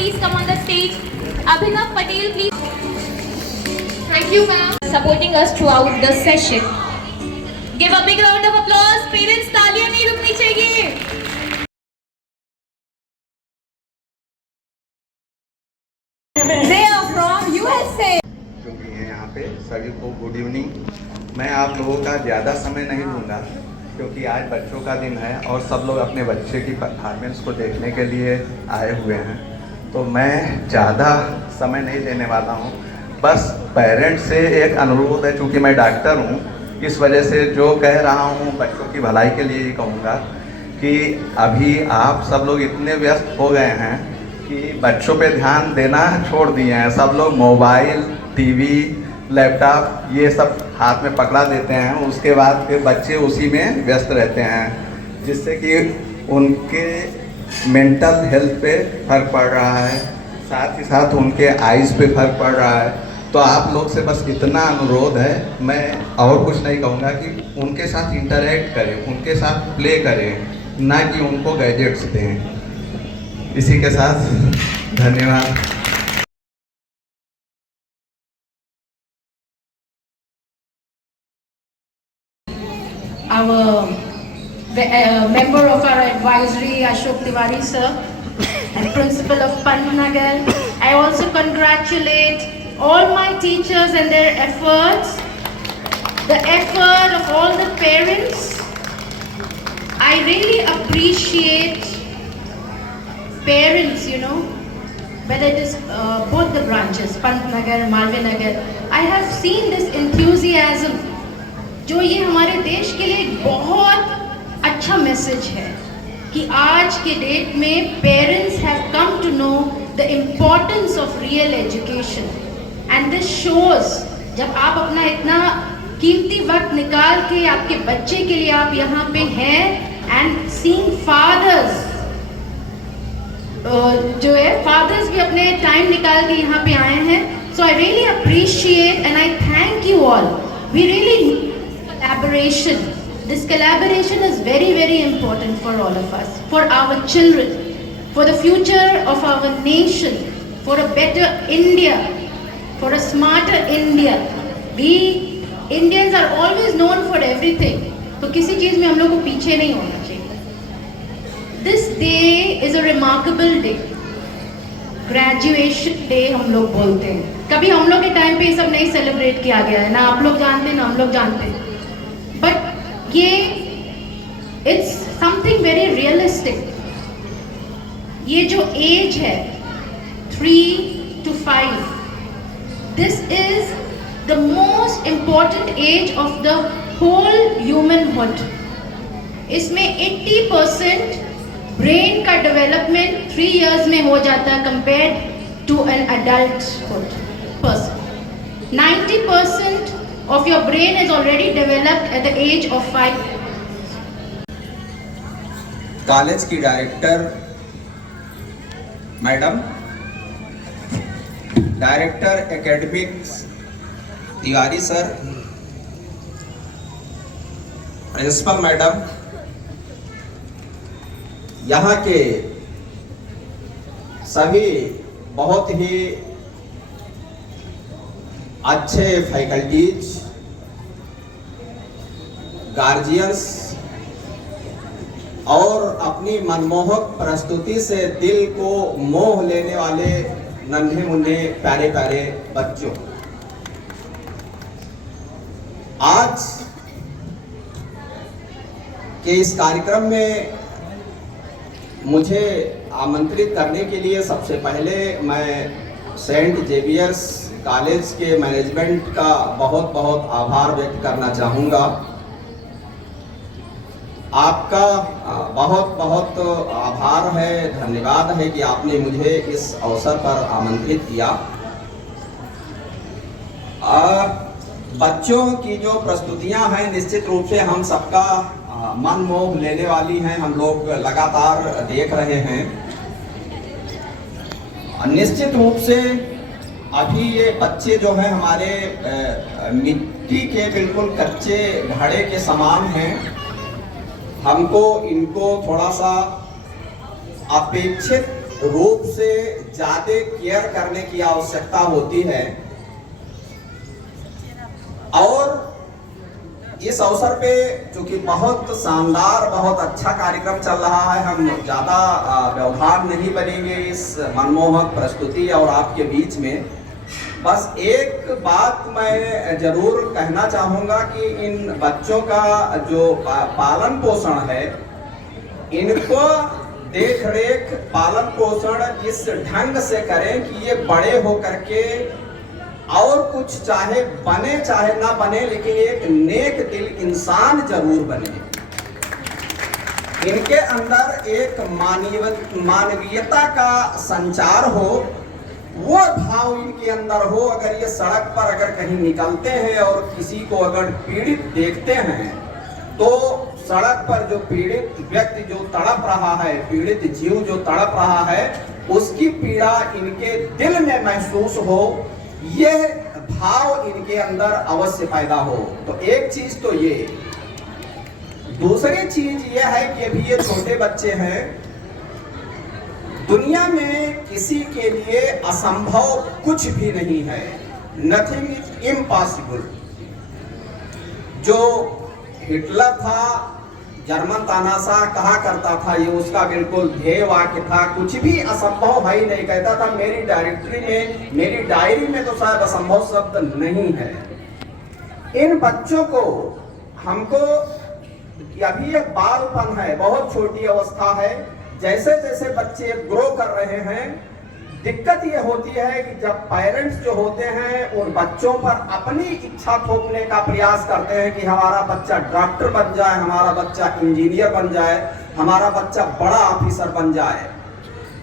please come on the stage. Abhinav Patel, please. Thank you, ma'am, supporting us throughout the session. Give a big round of applause. Parents, तालियां नहीं रुकनी चाहिए. They are from USA. जो भी हैं यहाँ पे सभी को गुड इवनिंग. मैं आप लोगों का ज़्यादा समय नहीं लूँगा क्योंकि आज बच्चों का दिन है और सब लोग अपने बच्चे की परफॉर्मेंस को देखने के लिए आए हुए हैं. तो मैं ज़्यादा समय नहीं लेने वाला हूँ. बस पेरेंट्स से एक अनुरोध है, चूँकि मैं डॉक्टर हूँ, इस वजह से जो कह रहा हूँ बच्चों की भलाई के लिए ही कहूँगा कि अभी आप सब लोग इतने व्यस्त हो गए हैं कि बच्चों पे ध्यान देना छोड़ दिए हैं. सब लोग मोबाइल, टीवी, लैपटॉप ये सब हाथ में पकड़ा देते हैं. उसके बाद फिर बच्चे उसी में व्यस्त रहते हैं, जिससे कि उनके मेंटल हेल्थ पे फर्क पड़ रहा है, साथ ही साथ उनके आइज़ पे फर्क पड़ रहा है. तो आप लोग से बस इतना अनुरोध है, मैं और कुछ नहीं कहूँगा कि उनके साथ इंटरेक्ट करें, उनके साथ प्ले करें, ना कि उनको गैजेट्स दें. इसी के साथ धन्यवाद. Our member of our advisory, Ashok Tiwari sir, and principal of Pantnagar. I also congratulate all my teachers and their efforts, the effort of all the parents. I really appreciate parents, whether it is both the branches, Pantnagar, Malvinagar. I have seen this enthusiasm, जो ये हमारे देश के लिए एक बहुत अच्छा message है कि आज के डेट में parents have come to know the importance of real education. And this shows, जब आप अपना इतना कीमती वक्त निकाल के आपके बच्चे के लिए आप यहाँ पे हैं, एंड सीइंग फादर्स, जो है फादर्स भी अपने टाइम निकाल के यहाँ पे आए हैं. So I really appreciate and I thank you all. We really collaboration. This collaboration is very, very important for all of us, for our children, for the future of our nation, for a better India, for a smarter India. We Indians are always known for everything. तो किसी चीज में हम लोग को पीछे नहीं होना चाहिए. This day is a remarkable day. Graduation day हम लोग बोलते हैं. कभी हम लोग के टाइम पे ये सब नहीं सेलिब्रेट किया गया है, ना आप लोग जानते ना हम लोग जानते. बट ये इट्स समथिंग वेरी रियलिस्टिक. ये जो एज है 3 to 5, this is the most important age of the whole humanhood. इसमें 80% ब्रेन का डेवलपमेंट 3 years में हो जाता है compared to an adulthood person. 90% of your brain is already developed at the age of 5. College की director madam, director academics Tiwari sir, principal madam, यहाँ के सभी बहुत ही अच्छे फैकल्टीज, गार्जियंस और अपनी मनमोहक प्रस्तुति से दिल को मोह लेने वाले नन्हे मुन्ने प्यारे प्यारे बच्चों, आज के इस कार्यक्रम में मुझे आमंत्रित करने के लिए सबसे पहले मैं सेंट जेवियर्स कॉलेज के मैनेजमेंट का बहुत बहुत आभार व्यक्त करना चाहूँगा. आपका बहुत बहुत आभार है, धन्यवाद है कि आपने मुझे इस अवसर पर आमंत्रित किया. बच्चों की जो प्रस्तुतियां हैं निश्चित रूप से हम सबका मन मोह लेने वाली हैं. हम लोग लगातार देख रहे हैं. निश्चित रूप से अभी ये बच्चे जो हैं हमारे मिट्टी के बिल्कुल कच्चे घड़े के समान हैं. हमको इनको थोड़ा सा अपेक्षित रूप से ज्यादा केयर करने की आवश्यकता होती है। और इस अवसर पे चूंकि बहुत शानदार, बहुत अच्छा कार्यक्रम चल रहा है, हम ज्यादा व्यवधान नहीं बनेंगे इस मनमोहक प्रस्तुति और आपके बीच में। बस एक बात मैं जरूर कहना चाहूंगा कि इन बच्चों का जो पालन पोषण है, इनको देख रेख पालन पोषण इस ढंग से करें कि ये बड़े होकर के और कुछ चाहे बने चाहे ना बने, लेकिन एक नेक दिल इंसान जरूर बने। इनके अंदर एक मानवीयता का संचार हो, वो भाव इनके अंदर हो। अगर ये सड़क पर अगर कहीं निकलते हैं और किसी को अगर पीड़ित देखते हैं, तो सड़क पर जो पीड़ित व्यक्ति जो तड़प रहा है, पीड़ित जीव जो तड़प रहा है, उसकी पीड़ा इनके दिल में महसूस हो, यह भाव इनके अंदर अवश्य पैदा हो। तो एक चीज तो ये, दूसरी चीज यह है कि अभी ये छोटे बच्चे हैं, दुनिया में किसी के लिए असंभव कुछ भी नहीं है। Nothing is impossible. जो हिटलर था, जर्मन तानाशाह कहा करता था, ये उसका बिल्कुल ध्येय वाक्य था, कुछ भी असंभव है ही नहीं। कहता था मेरी डायरी में तो शायद असंभव शब्द नहीं है। इन बच्चों को हमको, अभी एक बालपन है, बहुत छोटी अवस्था है, जैसे जैसे बच्चे ग्रो कर रहे हैं, दिक्कत ये होती है कि जब पेरेंट्स जो होते हैं उन बच्चों पर अपनी इच्छा थोपने का प्रयास करते हैं कि हमारा बच्चा डॉक्टर बन जाए, हमारा बच्चा इंजीनियर बन जाए, हमारा बच्चा बड़ा ऑफिसर बन जाए,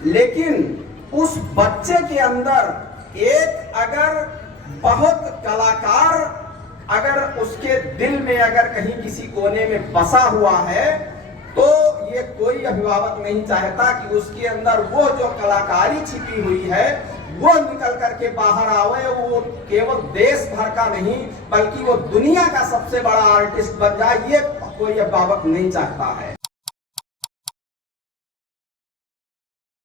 लेकिन उस बच्चे के अंदर एक अगर बहुत कलाकार अगर उसके दिल में अगर कहीं किसी कोने में बसा हुआ है, तो ये कोई अभिभावक नहीं चाहता कि उसके अंदर वो जो कलाकारी छिपी हुई है वो निकल करके बाहर आवे। वो केवल देश भर का नहीं बल्कि वो दुनिया का सबसे बड़ा आर्टिस्ट बन जाए, ये कोई अभिभावक नहीं चाहता है।